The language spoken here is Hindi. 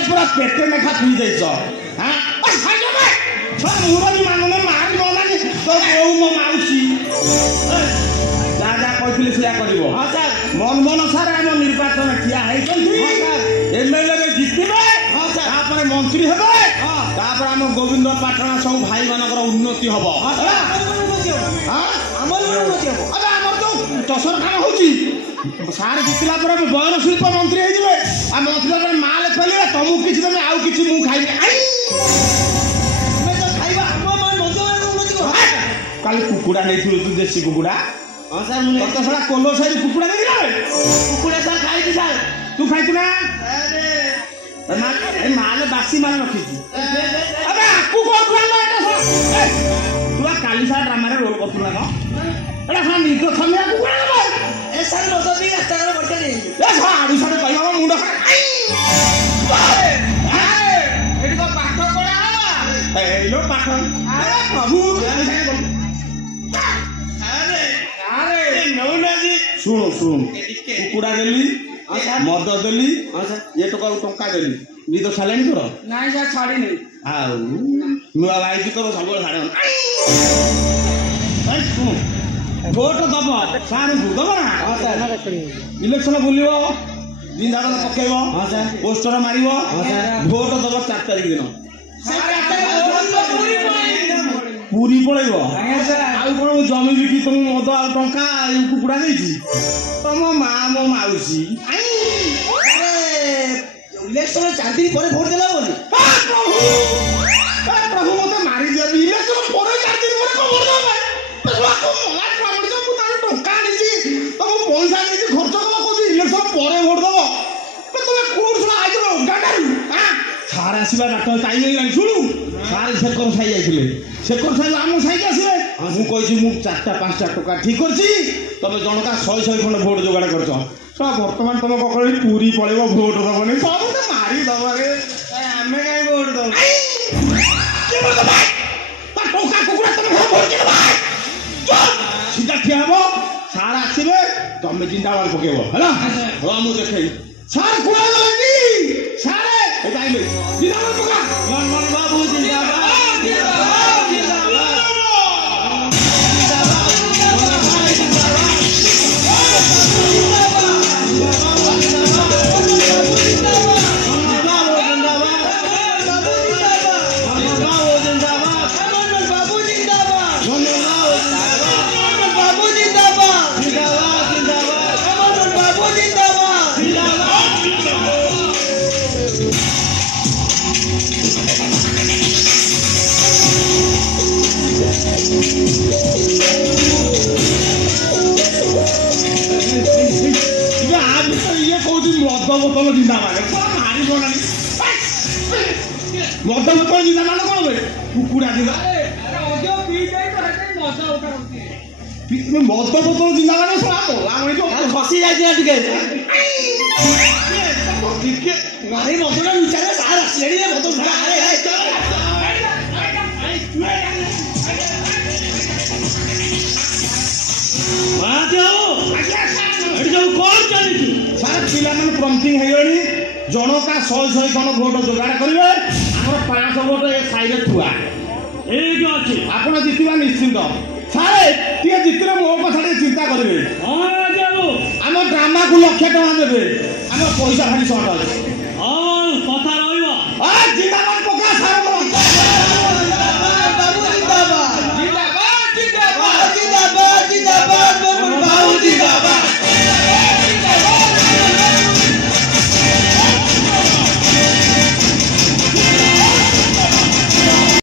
पूरा पेटे में खा पी जाइछ हां मुरली मानने मारी गलानी तो बोउ मो माउसी दादा कहथिले सेया करिवो हां सर मन मन सर हम निर्वाचन किया है हां सर एमएलए रे जितबे हां सर तापर मंत्री हेबे हां तापर हम गोविंद पाटणा सब भाई मानकर उन्नति हबो हां सर हां हमर उन्नति हबो अबे हमर तो टसर खाना होची सार जितला पर बयन शिल्प मंत्री हे जिवे आ मंत्री पर माल फेलिए तमु किछि में आउ किछि मु खाइबे आई काली कुकुड़ा नहीं थी तू देसी कुकुड़ा हां सर मुझे तो साला कोलो सारी कुकुड़ा नहीं दिला कुकुड़ा सर खाई थी सर तू खाई थी ना अरे माले बासी माले रखी थी अबे आकु को खाला एटा सर तू काली सारा ड्रामा रे रोल करतुला का एटा सर निको छमिया कुकुड़ा ना ए सर लोगो भी रास्ता रे बटे नहीं ए सर आडू साडे कहबा मुंडा एटी को पाठ पढा ए लो पाठ अरे प्रभु शुणु शुणु कुकुड़ा देली मद देली ये तो टंका देली निद छाड़ी तोर ना सर छाड़ी नहीं आउ नुआ भाई तोर सब छाड़ शुणु भोट दब सार दब ना इलेक्शन बुल जिंदा पकेब पोस्टर मार भोट दब 4 तारिख दिन पूरी पड़ेब आउ कौन जमी बिकी तुम मद आ टंका कुकुड़ा नहीं तुम माँ मो मौसी इलेक्शन 4 दिन पर भोट देला बोली प्रभु मत मारी दिया इलेक्शन पर 4 दिन पर भोट देबे टंका नहीं तुम पैसा नहीं खर्च कल कौन इलेक्शन पर भोट दब तुम कौन सुना आज सार आसवा डाक टाइम शुणु सार शेखर साई जाइए शेखर साई आम साई आसवे मुझे 4टा 5टा टका ठीक करছি तुम जनका 100 खंड भोट जोगाड़ कर बर्तमान तुम ककड़ी पूरी पड़ेब भोट दबनी सब मारी दब आम कहीं भोट दब सीधा ठिया हम सार आसवे तुम जिंदाबाद पकेब है मुझे देखे सार कुआ सारे जिंदाबाद पका बाबू जिंदाबाद मद बोतल जिंदाबाद मारी बनानी मद बोतल जिंदाबाद कौन भाई कुकुड़ा जिंदाबाद मद बोतल जिंदाबाद फसी जाए मारी मदना विचार सार आसले बोतल सारा पिला मैंने प्रम्पटिंग जनका 100 खंड भोट जोगाड़ करेंगे आम 500 भोट ए साइड थुआ अच्छे आप जितवा निश्चिंत सारे टे जितने मो कथा चिंता करेंगे आम ड्रामा को 1,00,000 टका देवे आम पैसा भारी सर्ट अच्छे